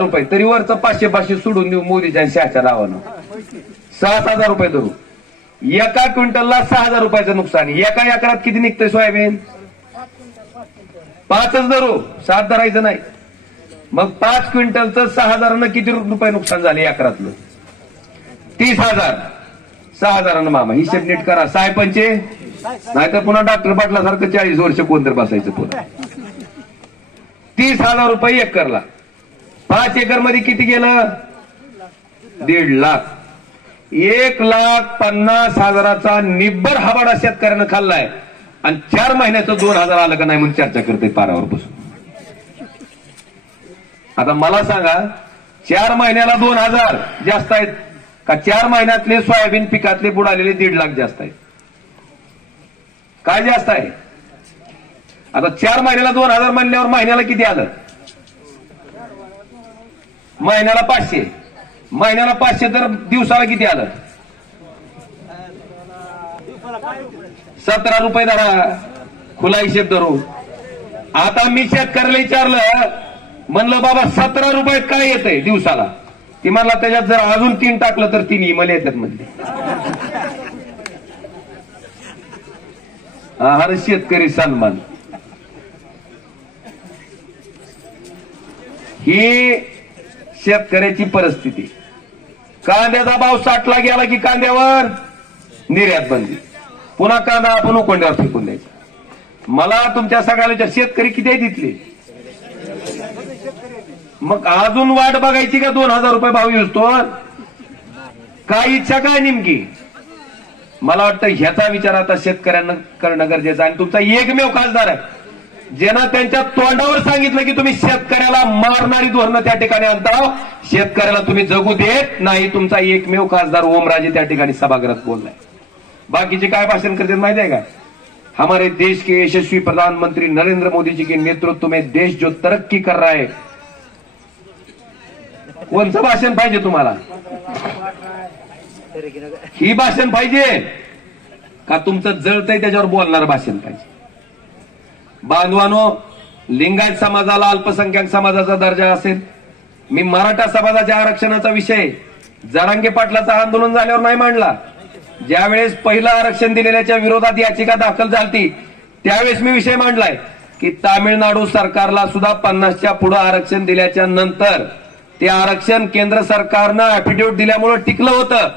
रुपये, तरी वरचं 500 सोडून देऊ मोदीच्या आणि शहाच्या नावानं 7,000 रुपये धरू. एका क्विंटलला 6,000 रुपयाचं नुकसान. एका एकरात किती निघतंय सोयाबीन? 5च धरू, 7 धरायचं नाही. मग 5 क्विंटलचं 6,000 किती रुपये नुकसान झाले एकरातलं? 30,000. 6,000 मामा हिशेब नीट करा. 6 पंचे, नाहीतर पुन्हा डॉक्टर पाटलासारखं 40 वर्ष कोणतर बसायचं पुन्हा. 30,000 रुपये एकरला. 5 एकर मध्ये किती गेलं? 1.5 लाख. 1,50,000चा निब्बर हवाडा शेतकऱ्यानं खाल्लाय आणि 4 महिन्याचं 2,000 आलं का नाही म्हणून चर्चा करते पारावर बसून. आता मला सांगा, 4 महिन्याला 2,000 जास्त आहेत का 4 महिन्यातले सोयाबीन पिकातले बुडालेले 1.5 लाख जास्त आहेत? काय जास्त आहे? आता 4 महिन्याला 2,000 म्हणल्यावर महिन्याला किती आलं? महिन्याला 500. महिन्याला 500 तर दिवसाला किती आलं? 17 रुपये धरा, खुला हिशेब धरू. आता मी शेतकऱ्याला विचारलं, म्हणलं बाबा 17 रुपये काय येतंय दिवसाला? ती म्हणला त्याच्यात जर अजून 3 टाकलं तर 3 इमल येतात म्हणले. हर शेतकरी सन्मान. ही शेतकऱ्याची परिस्थिती. कांद्याचा भाव 60ला गेला की कांद्यावर निर्यात बंदी, पुन्हा कांदा आपण उकोंड्यावर फेकून द्यायचा. मला तुमच्या सगळ्याला शेतकरी किती आहे तिथले? मग अजून वाट बघायची का 2,000 रुपये भाव येतो? काय इच्छा काय नेमकी? मला वाटतं ह्याचा विचार आता शेतकऱ्यांना करणं गरजेचं आहे. आणि तुमचा एकमेव खासदार आहे ज्यानं त्यांच्या तोंडावर सांगितलं की तुम्ही शेतकऱ्याला मारणारी धोरणं त्या ठिकाणी आणता, शेतकऱ्याला तुम्ही जगू देत नाही. तुमचा एकमेव खासदार ओमराजे त्या ठिकाणी सभागृहात बोललाय. बाकीचे काय भाषण करतात माहिती आहे का? हमारे देश के यशस्वी प्रधानमंत्री नरेंद्र मोदी जी के नेतृत्व में देश जो तरक्की कर रहा है. कोणतं भाषण पाहिजे तुम्हाला? ही भाषण पाहिजे का तुमचं जळतंय त्याच्यावर बोलणारं भाषण पाहिजे? बांधवानो, लिंगायत समाजाला अल्पसंख्याक समाजाचा दर्जा असेल. मी मराठा समाजाच्या आरक्षणाचा विषय जरांगे पाटलाचं आंदोलन झाल्यावर नाही मांडला. ज्यावेळेस पहिलं आरक्षण दिलेल्याच्या विरोधात याचिका दाखल झाली त्यावेळेस मी विषय मांडलाय की तामिळनाडू सरकारला सुद्धा 50च्या पुढे आरक्षण दिल्याच्या नंतर ते आरक्षण केंद्र सरकारनं अॅफिडेव्हिट दिल्यामुळे टिकलं होतं.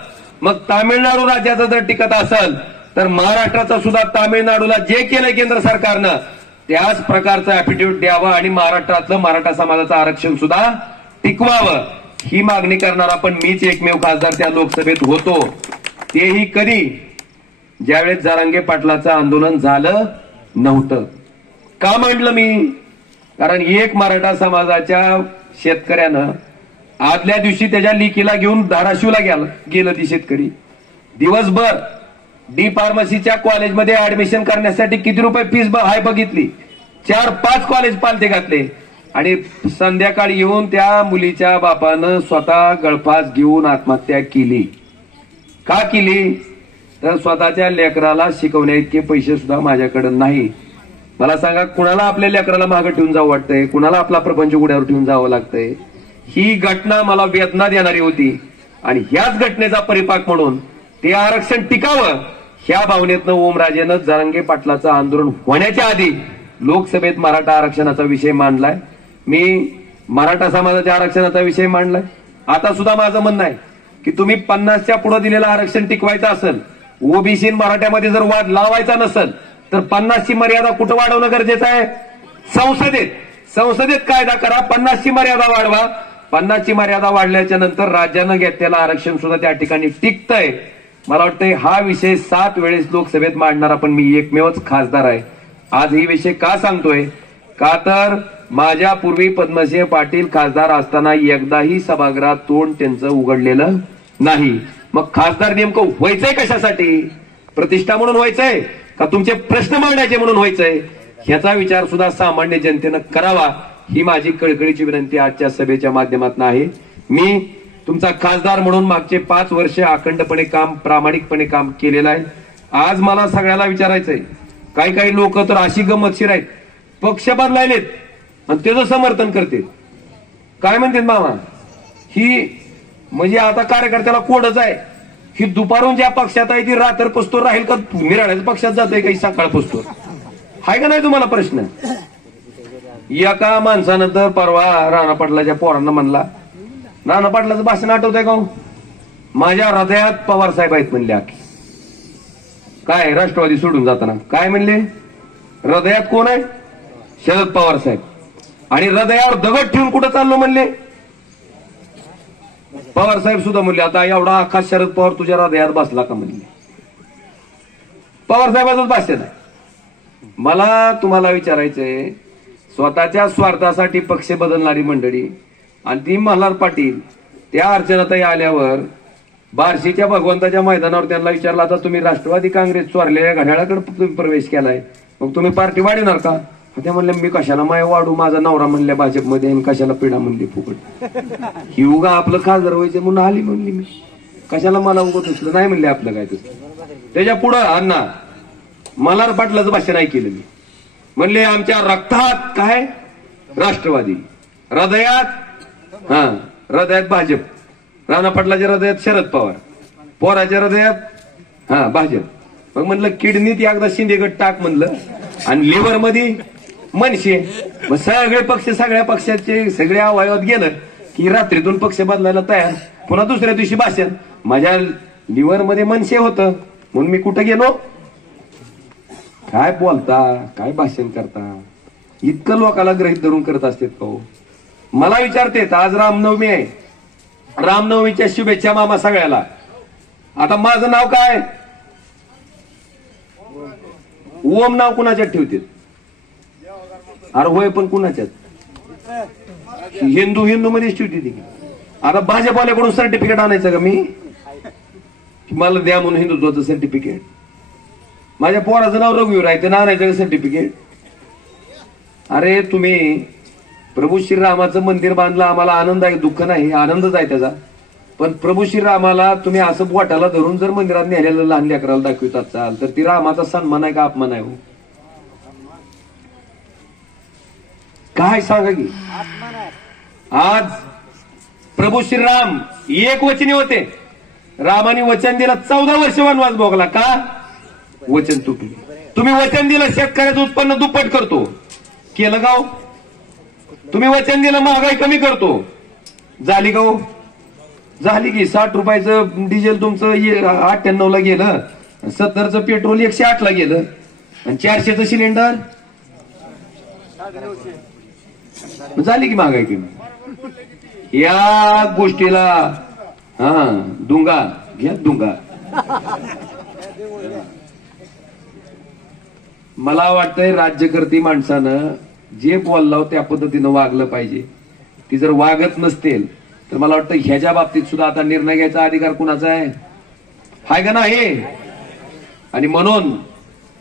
मग तामिळनाडू राज्याचं जर टिकत असेल तर महाराष्ट्राचं सुद्धा तामिळनाडूला जे केलंय केंद्र सरकारनं त्याच प्रकारचं अॅफिडेव्हिट द्यावं आणि महाराष्ट्रातलं मराठा समाजाचं आरक्षण सुद्धा टिकवावं. ही मागणी करणारा पण मीच एकमेव खासदार त्या लोकसभेत होतो. तेही कधी? ज्यावेळेस जरांगे पाटलाचं आंदोलन झालं नव्हतं. का मांडलं मी? कारण एक मराठा समाजाच्या शेतकऱ्यानं आदल्या दिवशी त्याच्या लेकीला घेऊन धाराशिवला गेलं. ती शेतकरी दिवसभर डी फार्मसीच्या कॉलेजमध्ये ऍडमिशन करण्यासाठी किती रुपये फीस हाय बघितली. 4-5 कॉलेज पालथे घातले आणि संध्याकाळी येऊन त्या मुलीच्या बापानं स्वतः गळफास घेऊन आत्महत्या केली. का केली? तर स्वतःच्या लेकराला शिकवण्या इतके पैसे सुद्धा माझ्याकडे नाही. मला सांगा, कुणाला आपल्या लेकराला मागे ठेवून जावं वाटतंय? कुणाला आपला प्रपंच उड्यावर ठेवून जावं लागतंय? ही घटना मला वेदना देणारी होती आणि ह्याच घटनेचा परिपाक म्हणून ते आरक्षण टिकावं ह्या भावनेतनं ओमराजेनं जरांगे पाटलाचं आंदोलन होण्याच्या आधी लोकसभेत मराठा आरक्षणाचा विषय मांडलाय. मी मराठा समाजाच्या आरक्षणाचा विषय मांडलाय. आता सुद्धा माझं म्हणणं आहे की तुम्ही 50च्या पुढे दिलेलं आरक्षण टिकवायचं असेल, ओबीसी मराठ्यामध्ये जर वाद लावायचा नसेल तर 50ची मर्यादा कुठं वाढवणं गरजेचं आहे? संसदेत कायदा करा, 50ची मर्यादा वाढवा. 50ची मर्यादा वाढल्याच्या नंतर राज्यानं घेतलेलं आरक्षण सुद्धा त्या ठिकाणी टिकतंय. मला वाटतंय हा विषय 7 वेळेस लोकसभेत मांडणारा पण मी एकमेवच खासदार आहे. आज ही विषय का सांगतोय? का तर माझ्या पूर्वी पद्मसिंह पाटील खासदार असताना एकदाही सभागृहात तोंड त्यांचं उघडलेलं नाही. मग खासदार नेमकं व्हायचंय कशासाठी? प्रतिष्ठा म्हणून व्हायचंय का तुमचे प्रश्न मांडायचे म्हणून व्हायचंय? ह्याचा विचार सुद्धा सामान्य जनतेनं करावा ही माझी कळकळीची विनंती आजच्या सभेच्या माध्यमातून आहे. मी तुमचा खासदार म्हणून मागचे 5 वर्ष अखंडपणे काम, प्रामाणिकपणे काम केलेलं आहे. आज मला सगळ्याला विचारायचंय, काही लोक तर अशी गमतशीर आहेत, पक्ष बदलायलेत आणि त्याचं समर्थन करते. काय म्हणते मामा, ही म्हणजे आता कार्यकर्त्याला कोडच आहे ही दुपारून ज्या पक्षात आहे ती रात्र पस्तोर राहील का निराळ्याच्या पक्षात जाते काही सकाळ पस्तोर, हाय का नाही तुम्हाला प्रश्न? एका माणसानं तर परवा राणा पाटलाच्या पोरांना म्हणला, राणा पाटलाचं भाषण आठवतंय का? माझ्या हृदयात पवार साहेब आहेत म्हणले. आखी काय राष्ट्रवादी सोडून जाताना काय म्हणले? हृदयात कोण आहे? शरद पवार साहेब. आणि हृदयावर दगड ठेवून कुठं चाललो म्हणले? पवार साहेब सुद्धा म्हणले आता एवढा अख्खा शरद पवार तुझ्या हृदयात बसला का म्हणले. पवार साहेबांचंच भाषण आहे. मला तुम्हाला विचारायचंय, स्वतःच्या स्वार्थासाठी पक्ष बदलणारी मंडळी आणि ती मल्हार पाटील त्या अर्चनाताई आल्यावर बार्शीच्या भगवंताच्या मैदानावर त्यांना विचारलं आता तुम्ही राष्ट्रवादी काँग्रेस चोरलेल्या घड्याळाकडे तुम्ही प्रवेश केलाय, मग तुम्ही पार्टी वाढवणार का? त्या म्हणल्या मी कशाला माय वाढू, माझा नवरा म्हणल्या भाजपमध्ये आणि कशाला पिढा म्हणली फुकट, ही उगा आपलं खासदार व्हायचं म्हणून आली म्हणली मी, कशाला मला उगत असलं नाही म्हणले आपलं काय तसं. त्याच्या पुढं अण्णा मल्हार पाटलाचं भाषण ऐकलं मी, म्हणले आमच्या रक्तात काय राष्ट्रवादी, हृदयात हृदयात भाजप, राणा पाटलाच्या हृदयात शरद पवार, पोराच्या हृदयात भाजप. मग म्हणलं किडनीत एकदा शिंदेगड टाक म्हणलं आणि लिव्हर मध्ये मनशे. मग सगळे पक्ष सगळ्या पक्षाचे सगळे अवयवात गेलं की रात्रीतून पक्ष बदलायला तयार, पुन्हा दुसऱ्या दिवशी भाषण माझ्या लिव्हर मध्ये मनशे होतं म्हणून मी कुठं गेलो. काय बोलता, काय भाषण करता, इतकं लोकांना ग्रहित धरून करत असतात का? मला विचारते आज रामनवमी आहे, रामनवमीच्या शुभेच्छा मामा सगळ्याला. आता माझं नाव काय? ओम नाव कुणाच्यात ठेवते? अरे होय पण कुणाच्यात? हिंदू हिंदू मध्येच ठेवते ती. आता भाजपवाल्याकडून सर्टिफिकेट आणायचं का मी? मला द्या म्हणून हिंदुत्वाचं सर्टिफिकेट. माझ्या पोराचं नाव रघुवीर आहे, ते आणायचं का सर्टिफिकेट? अरे तुम्ही प्रभू श्रीरामाचं मंदिर बांधलं, आम्हाला आनंद आहे, दुःख नाही, आनंदच आहे त्याचा. पण प्रभू श्रीरामाला तुम्ही असं बोटाला धरून जर मंदिरात नेलेलं लहान लेकराला दाखवितात चाल तर ती रामाचा सन्मान आहे का अपमान आहे? काय सांगा की आज प्रभू श्रीराम एक वचनी होते, रामाने वचन दिलं 14 वर्ष वनवास भोगला का? वचन तुटले. तुम्ही वचन दिलं शेतकऱ्याचं उत्पन्न दुप्पट करतो, केलं का? तुम्ही वचन दिलं महागाई कमी करतो, झाली का? झाली की 60 रुपयाचं डिझेल तुमचं 98 ला गेलं, 70चं पेट्रोल 108 ला गेलं आणि 400चं सिलेंडर झाली की महागाई कमी. या गोष्टीला दुंगा घ्या दुंगा. मला वाटतंय राज्यकर्ती माणसानं जे बोललं त्या पद्धतीनं वागलं पाहिजे. ती जर वागत नसतील तर मला वाटतं ह्याच्या बाबतीत सुद्धा आता निर्णय घ्यायचा अधिकार कुणाचा आहे? हाय का नाही? आणि म्हणून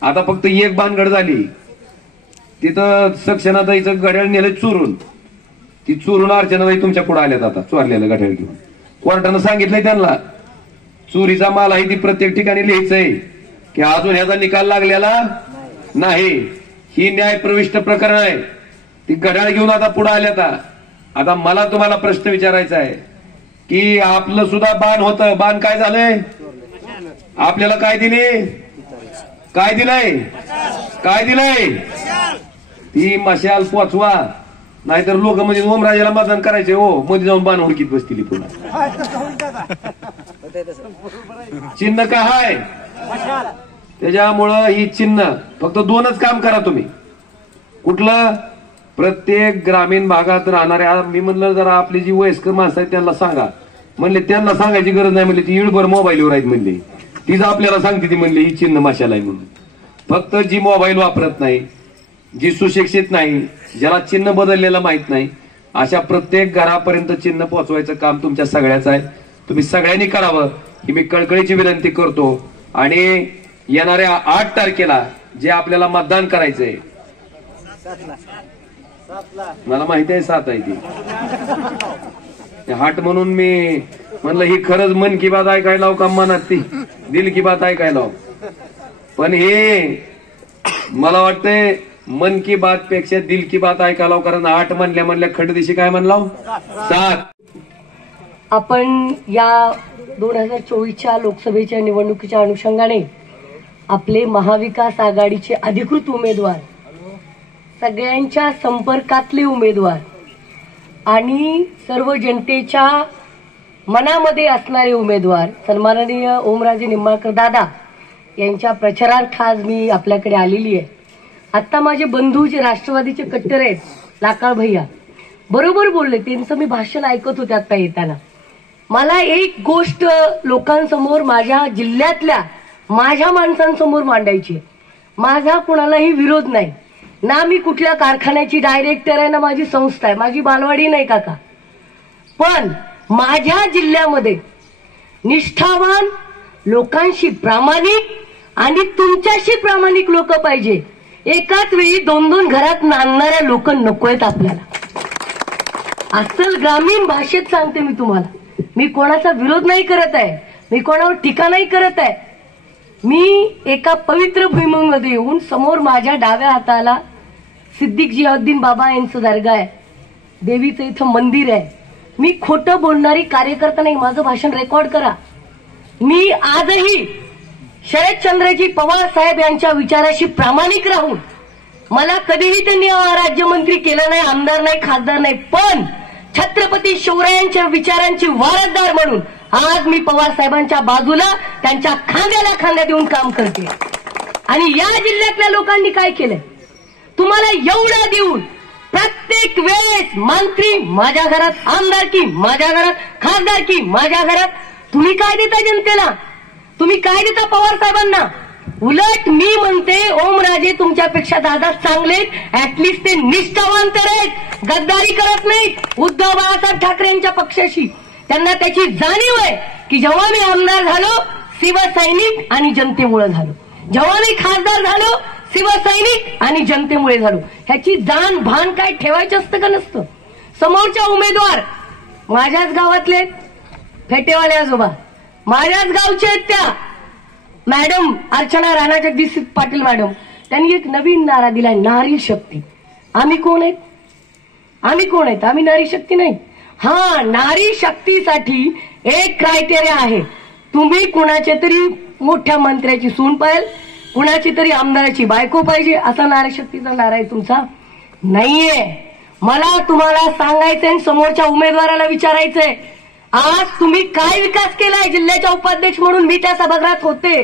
आता फक्त एक भानगड झाली, तिथं सक्षनाताईचं घड्याळ नेलं चोरून, ती चोरून अर्चनाताई तुमच्या पुढे आल्यात आता चोरलेलं घड्याळ घेऊन. कोर्टानं सांगितलंय त्यांना चोरीचा माल आहे ती प्रत्येक ठिकाणी लिहायचंय की अजून ह्याचा निकाल लागलेला नाही. ही न्यायप्रविष्ट प्रकरण आहे. ती घड्याळ घेऊन आता पुढे आल्यात. आता मला तुम्हाला प्रश्न विचारायचा आहे की आपलं सुद्धा बाण होतं, बाण काय झालंय? आपल्याला काय दिले? काय दिलंय? काय दिलंय? ती मशाल पोचवा, नाहीतर लोक म्हणजे ओमराजाला मतदान करायचे हो, मध्ये जाऊन बाण हुडकीत बसतील पुन्हा. चिन्ह काय आहे? त्याच्यामुळं ही चिन्ह फक्त 2च काम करा तुम्ही. कुठलं? प्रत्येक ग्रामीण भागात राहणाऱ्या, मी म्हणलं जरा आपली जी वयस्कर माणसं आहेत त्यांना सांगा. म्हणले त्यांना सांगायची गरज नाही, म्हणले ती इळभर मोबाईलवर आहेत म्हणले, तीच आपल्याला सांगते ती म्हणले ही चिन्ह मशाल आहे म्हणून. फक्त जी मोबाईल वापरत नाही, जी सुशिक्षित नाही, ज्याला चिन्ह बदललेलं माहित नाही, अशा प्रत्येक घरापर्यंत चिन्ह पोहोचवायचं काम तुमच्या सगळ्याचं आहे. तुम्ही सगळ्यांनी करावं ही मी कळकळीची विनंती करतो. आणि येणाऱ्या 8 तारखेला जे आपल्याला मतदान करायचंय, मला माहिती आहे 7 आहे ती हाट, म्हणून मी म्हणलं ही खरंच मन की बात ऐकायला लाव का मनात ती दिल की बात ऐकायला लाव. पण हे मला वाटतंय मन की बात पेक्षा दिल की बात ऐकायला, कारण 8 म्हणल्या खंडदिशी काय म्हणला 7. आपण या 2024च्या लोकसभेच्या निवडणुकीच्या अनुषंगाने आपले महाविकास आघाडीचे अधिकृत उमेदवार, सगळ्यांच्या संपर्कातले उमेदवार आणि सर्व जनतेच्या मनामध्ये असणारे उमेदवार सन्माननीय ओमराजे निंबाळकर दादा यांच्या प्रचारार्थ आज मी आपल्याकडे आलेली आहे. आता माझे बंधू जे राष्ट्रवादीचे कट्टर आहेत, लाकाळ भैया बरोबर बोलले. त्यांचं मी भाषण ऐकत होते आता येताना. मला एक गोष्ट लोकांसमोर, माझ्या जिल्ह्यातल्या माझ्या माणसांसमोर मांडायची. माझा कुणालाही विरोध नाही ना, मी कुठल्या कारखान्याची डायरेक्टर आहे ना माझी संस्था आहे, माझी बालवाडी नाही काका. पण माझ्या जिल्ह्यामध्ये निष्ठावान, लोकांशी प्रामाणिक आणि तुमच्याशी प्रामाणिक लोक पाहिजे. एकाच वेळी 2-2 घरात नांदणाऱ्या लोक नकोयत आपल्याला. अस्सल ग्रामीण भाषेत सांगते मी तुम्हाला. मी कोणाचा विरोध नाही करत आहे, मी कोणावर टीका नाही करत आहे. मी एका पवित्र भूमीमध्ये येऊन समोर माझ्या डाव्या हाताला सिद्दीक जियाउद्दीन बाबा यांचं दर्गा आहे, देवीचं इथं मंदिर आहे. मी खोटं बोलणारी कार्यकर्ता नाही. माझं भाषण रेकॉर्ड करा. मी आजही शरदचंद्रजी पवार साहेब यांच्या विचाराशी प्रामाणिक राहून, मला कधीही त्यांनी राज्यमंत्री केलं नाही, आमदार नाही, खासदार नाही, पण छत्रपती शिवरायांच्या विचारांची वारसदार म्हणून आज मी पवार साहेबांच्या बाजूला त्यांच्या खांद्याला खांद्या देऊन काम करते. आणि या जिल्ह्यातल्या लोकांनी काय केलंय, तुम्हाला एवढं देऊन प्रत्येक वेळेस मंत्री माझ्या घरात, आमदारकी माझ्या घरात, खासदारकी माझ्या घरात. तुम्ही काय देता जनतेला, तुम्ही काय देता पवार साहेबांना. उलट मी म्हणते ओमराजे तुमच्यापेक्षा दादा चांगलेत, ऍटलिस्ट ते निष्ठावान तर आहेत, गद्दारी करत नाहीत. उद्धव बाळासाहेब ठाकरे यांच्या पक्षाशी त्यांना त्याची जाणीव आहे की जेव्हा मी आमदार झालो शिवसैनिक आणि जनतेमुळे झालो, जेव्हा मी खासदार झालो शिवसैनिक आणि जनतेमुळे झालो. ह्याची जाण भान काय ठेवायचं असतं का नसतं. समोरच्या उमेदवार माझ्याच गावातले फेटेवाले आजोबा, माझ्याच गावचे आहेत त्या मॅडम अर्चना राणा जगदीश पाटील मॅडम, त्यांनी एक नवीन नारा दिलाय, नारी शक्ती. आम्ही कोण आहेत, आम्ही कोण आहेत, आम्ही नारी शक्ती नाही. हा, नारी शक्तीसाठी एक क्रायटेरिया आहे. तुम्ही कुणाच्या तरी मोठ्या मंत्र्याची सून पाहिजे, कुणाची तरी आमदाराची बायको पाहिजे, असा नारी शक्तीचा नारा आहे तुमचा नाहीये. मला तुम्हाला सांगायचंय, समोरच्या उमेदवाराला विचारायचंय, आज तुम्ही काय विकास केलाय. जिल्ह्याच्या उपाध्यक्ष म्हणून मी त्या सभागृहात होते.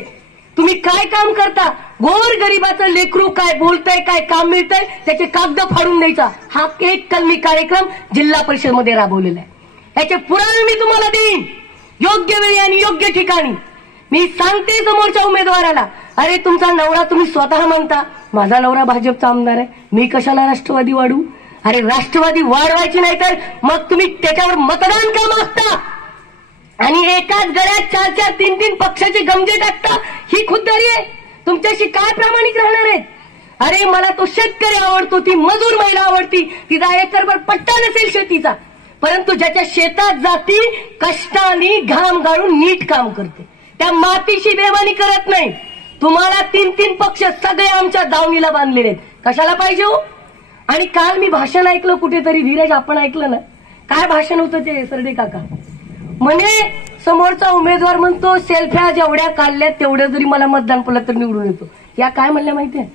तुम्ही काय काम करता, गोर गरीबाचं लेकरू काय बोलतंय, काय काम मिळतंय, त्याचे कागद फाडून द्यायचा, हा एक कलमी कार्यक्रम जिल्हा परिषदमध्ये राबवलेला आहे. याचे पुरावे मी तुम्हाला देईन योग्य वेळी आणि योग्य ठिकाणी. मी सांगते समोरच्या उमेदवाराला, अरे तुमचा नवरा, तुम्ही स्वतः म्हणता माझा नवरा भाजपचा आमदार आहे, मी कशाला राष्ट्रवादी वाढू. अरे राष्ट्रवादी वाढवायची नाही तर मग तुम्ही त्याच्यावर मतदान का मागता आणि एकाच गळ्यात 4-4, 3-3 पक्षाचे गमजे टाकता. ही खुद्दारी आहे. तुमच्याशी काय प्रामाणिक राहणार आहेत. अरे मला तो शेतकरी आवडतो, ती मजूर महिला आवडती, तिचा एकरभर पट्टा नसेल शेतीचा, परंतु ज्याच्या शेतात जाती, कष्टाने घाम गाळून नीट काम करते, त्या मातीशी बेमानी करत नाही. तुम्हाला 3-3 पक्ष सगळे आमच्या दावणीला बांधलेले आहेत. कशाला पाहिजे हो. आणि काल मी भाषण ऐकलं कुठेतरी, धीरज आपण ऐकलं ना, काय भाषण होतं ते सरडे काका म्हणे, समोरचा उमेदवार म्हणतो सेल्फ्या जेवढ्या काढल्या तेवढ्या जरी मला मतदान पडलं तर निवडून येतो. या काय म्हणल्या माहितीये,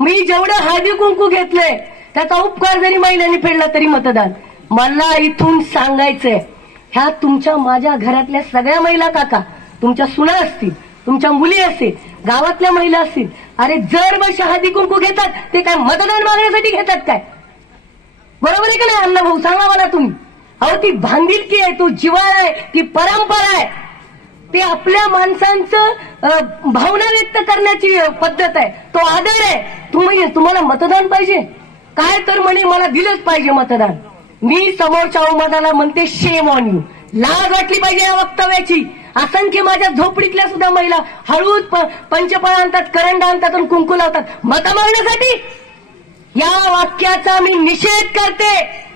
मी जेवढं हळदी कुंकू घेतलंय त्याचा उपकार जरी महिलांनी फेडला तरी मतदान. मला इथून सांगायचंय, ह्या तुमच्या माझ्या घरातल्या सगळ्या महिला काका, तुमच्या सुना असतील, तुमच्या मुली असतील, गावातल्या महिला असतील, अरे जर वर्ष हळदी कुंकू घेतात ते काय मतदान मागण्यासाठी घेतात काय. बरोबर आहे का नाही अण्णा भाऊ, सांगा मला तुम्ही. अहो ती बांधिलकी आहे, तो जिव्हाळा आहे, ती परंपरा आहे, ते आपल्या माणसांचं भावना व्यक्त करण्याची पद्धत आहे, तो आदर आहे. तुम्हाला मतदान पाहिजे काय तर म्हणे मला दिलंच पाहिजे मतदान. मी समोरच्या उमेदवाराला म्हणते शेम ऑन यू. लाज वाटली पाहिजे या वक्तव्याची. असंख्य माझ्या झोपडीतल्या सुद्धा महिला हळूच पंचफळ आणतात, करंडा आणतात आणि कुंकू लावतात मतं मागण्यासाठी. या वाक्याचा मी निषेध करते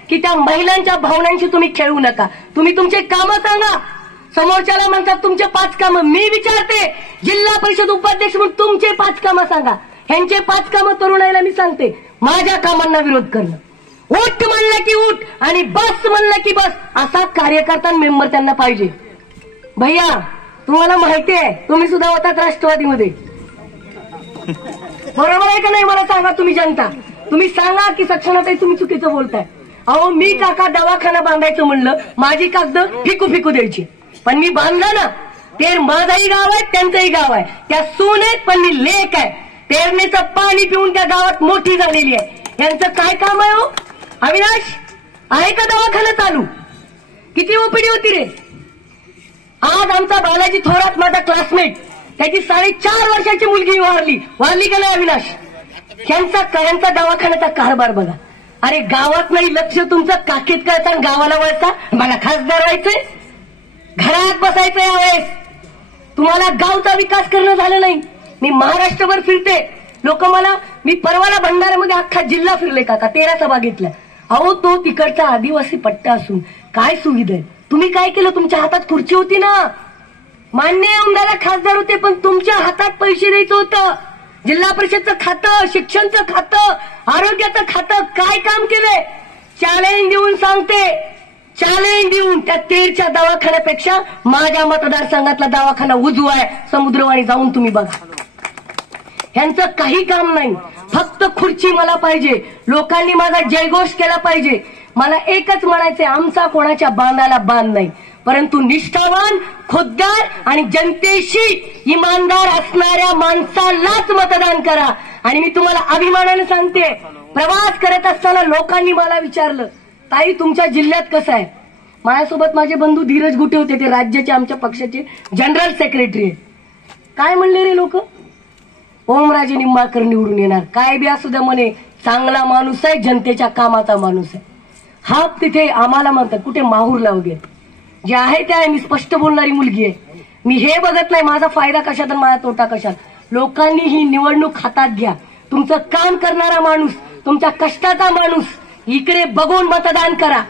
की त्या महिलांच्या भावनांशी तुम्ही खेळू नका. तुम्ही तुमचे कामं सांगा. समोरच्याला म्हणतात तुमचे 5 कामं. मी विचारते जिल्हा परिषद उपाध्यक्ष म्हणून तुमचे 5 कामं सांगा. ह्यांचे 5 कामं तरुणाईला मी सांगते. माझ्या कामांना विरोध करणं, उठ म्हणलं की उठ आणि बस म्हणलं की बस, असा कार्यकर्ता मेंबर त्यांना पाहिजे. भैया तुम्हाला माहिती आहे तुम्ही सुद्धा होतात राष्ट्रवादीमध्ये, बरोबर आहे का नाही मला सांगा तुम्ही जनता. तुम्ही सांगा की सक्षणाताई तुम्ही चुकीचं बोलताय. अहो मी काका दवाखाना बांधायचं म्हणलं माझी कागद फिकू फिकू द्यायची, पण मी बांधलं ना. ते माझंही गाव आहे त्यांचंही गाव आहे, त्या सून आहेत पण मी लेक आहे. पेरणीचं पाणी पिऊन त्या गावात मोठी झालेली आहे. यांचं काय काम आहे हो अविनाश? आहे का दवाखाना चालू? किती ओपीडी होती रे? आज आमचा बालाजी थोरात माझा क्लासमेट, त्याची 4.5 वर्षाची मुलगी वारली का नाही अविनाश? यांचा दवाखान्याचा कारभार बघा. अरे गावात नाही लक्ष तुमचं काकीत कळता गावाला वळता. मला खासदार व्हायचंय, घरात बसायचं यावेळेस. तुम्हाला गावचा विकास करणं झालं नाही. मी महाराष्ट्रभर फिरते, लोक मला, मी परवाला भंडाऱ्यामध्ये अख्खा जिल्हा फिरले काका, 13 सभा घेतल्या. अहो तो तिकडचा आदिवासी पट्टा असून काय सुविधा आहे? तुम्ही काय केलं? तुमच्या हातात खुर्ची होती ना, मान्य आमदार खासदार होते, पण तुमच्या हातात पैसे द्यायचं होतं. जिल्हा परिषदचं खातं, शिक्षणचं खातं, आरोग्याचं खातं, काय काम केलंय? चॅलेंज देऊन सांगते, चॅलेंज देऊन त्या 13च्या दवाखान्यापेक्षा माझ्या मतदारसंघातला दवाखाना उजवा आहे. समुद्रवाणी जाऊन तुम्ही बघा. यांचं काही काम नाही, फक्त खुर्ची मला पाहिजे. लोकांनी माझा जयघोष केला पाहिजे. मला एकच म्हणायचंय, आमचा कोणाच्या बांधाला बांध नाही, परंतु निष्ठावान, खुद्दार आणि जनतेशी इमानदार असणाऱ्या माणसालाच मतदान करा. आणि मी तुम्हाला अभिमानाने सांगते, प्रवास करत असताना लोकांनी मला विचारलं, ताई तुमच्या जिल्ह्यात कसं आहे? माझ्यासोबत माझे बंधू धीरज गुटे होते, ते राज्याचे आमच्या पक्षाचे जनरल सेक्रेटरी आहे. काय म्हणले रे लोक? ओमराजे निंबाळकर निवडून येणार. काय बी असू द्या म्हणे, चांगला माणूस आहे, जनतेच्या कामाचा माणूस आहे. हा तिथे आम्हाला म्हणतात कुठे माहूरला वगैरे, जे आहे ते आहे. मी स्पष्ट बोलणारी मुलगी आहे. मी हे बघत नाही माझा फायदा कशात आणि माझा तोटा कशात. लोकांनी ही निवडणूक हातात घ्या. तुमचं काम करणारा माणूस, तुमच्या कष्टाचा माणूस इकडे बघून मतदान करा.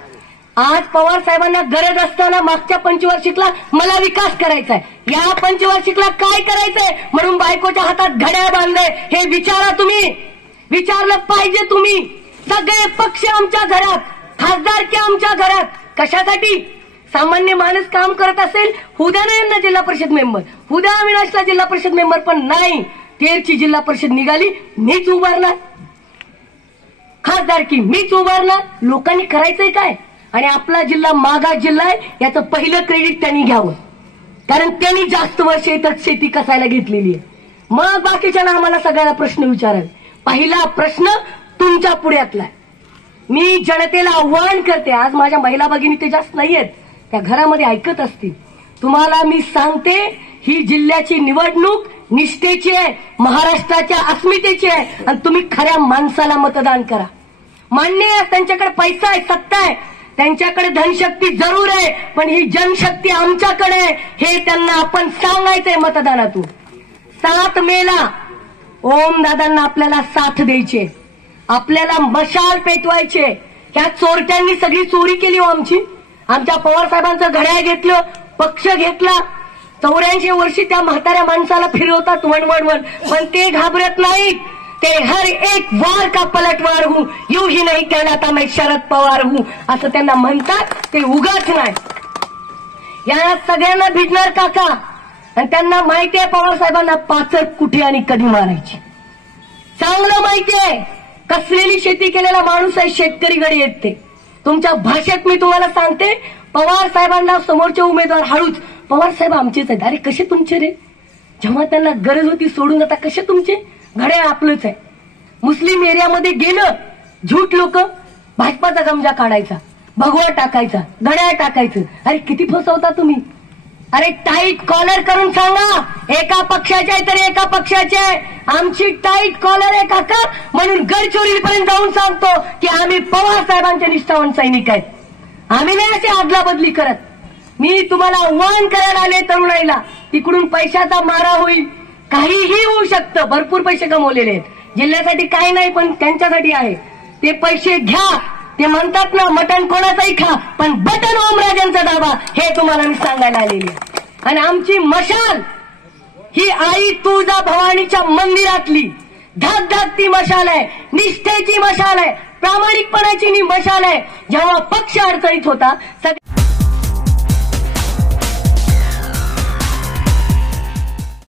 आज पवार साहेबांना गरज असताना मागच्या पंचवार्षिकला मला विकास करायचा आहे, या पंचवार्षिकला काय करायचंय म्हणून बायकोच्या हातात घड्याळ बांधलंय, हे विचारा तुम्ही. विचारलं पाहिजे तुम्ही. सगळे पक्ष आमच्या घरात, खासदारकी आमच्या घरात. कशासाठी? सामान्य माणूस काम करत असेल, उद्या नाही यांना जिल्हा परिषद मेंबर, उद्या अविनाशला जिल्हा परिषद मेंबर, पण नाही. 13ची जिल्हा परिषद निघाली, मीच उभारणार खासदारकी, मीच उभारणार. लोकांनी करायचंय काय? आणि आपला जिल्हा मागास जिल्हा आहे, याचं पहिलं क्रेडिट त्यांनी घ्यावं, कारण त्यांनी जास्त वर्ष इथं शेती कसायला घेतलेली आहे. मग बाकीच्यांना आम्हाला सगळ्याला प्रश्न विचारावे. पहिला प्रश्न तुमच्या पुढ्यातला आहे. मी जनतेला आव्हान करते, आज माझ्या महिला भगिनी ते जास्त नाहीयेत, त्या घरामध्ये ऐकत असतील. तुम्हाला मी सांगते, ही जिल्ह्याची निवडणूक निष्ठेची आहे, महाराष्ट्राच्या अस्मितेची आहे, आणि तुम्ही खऱ्या माणसाला मतदान करा. मान्य आहे त्यांच्याकडे पैसा आहे, सत्ता आहे, त्यांच्याकडे धनशक्ती जरूर आहे, पण ही जनशक्ती आमच्याकडे आहे, हे त्यांना आपण सांगायचंय मतदानातून. 7 मेला ओम दादांना आपल्याला साथ द्यायचे, आपल्याला मशाल पेटवायचे. ह्या चोरट्यांनी सगळी चोरी केली हो आमची. आमच्या पवार साहेबांचं घड्याळ घेतलं, पक्ष घेतला. 84 वर्षी त्या म्हाताऱ्या माणसाला फिरवतात वन, पण ते घाबरत नाहीत. ते हर एक वार का पलटवार हूं, यूं ही नाही कहलाता मैं शरद पवार हूं, असं त्यांना म्हणतात. ते उगाच नाही. या सगळ्यांना भिडणार काका, आणि त्यांना माहिती आहे पवार साहेबांना पाचर कुठे आणि कधी मारायची. चांगलं माहिती आहे. कसलेली शेती केलेला माणूस आहे, शेतकरी गडी येत ते. तुमच्या भाषेत मी तुम्हाला सांगते, पवार साहेबांना समोरचे उमेदवार हळूच, पवार साहेब आमचेच आहेत. अरे कसे तुमचे रे? जेव्हा त्यांना गरज होती सोडून जाता, कसे तुमचे? घड्याळ आपलंच आहे. मुस्लिम एरियामध्ये गेलं, झूट लोक भाजपाचा गमजा काढायचा, भगवा टाकायचा, घड्याळ टाकायचं. अरे किती फसवता तुम्ही. अरे टाईट कॉलर करून सांगा, एका पक्षाचे आहे तर एका पक्षाचे आहे. आमची टाईट कॉलर आहे काका, म्हणून गडचिरोलीपर्यंत जाऊन सांगतो की आम्ही पवार साहेबांचे निष्ठावान सैनिक आहेत. आम्ही नाही असे आदला बदली करत. मी तुम्हाला आव्हान करायला आले तरुणाईला, तिकडून पैशाचा मारा होईल, काहीही होऊ शकतं. भरपूर पैसे कमवलेले आहेत, जिल्ह्यासाठी काही नाही पण त्यांच्यासाठी आहे. ते पैसे घ्या. ते म्हणतात ना, मटण कोणाचाही खा, पण बटन ओमराजेंचा दाबा, हे तुम्हाला मी सांगायला आलेले. आणि आमची मशाल ही आई तुळजा भवानीच्या मंदिरातली, धाक धाकती मशाल आहे, निष्ठेची मशाल आहे, प्रामाणिकपणाची मशाल आहे. जेव्हा पक्ष अडचणीत होता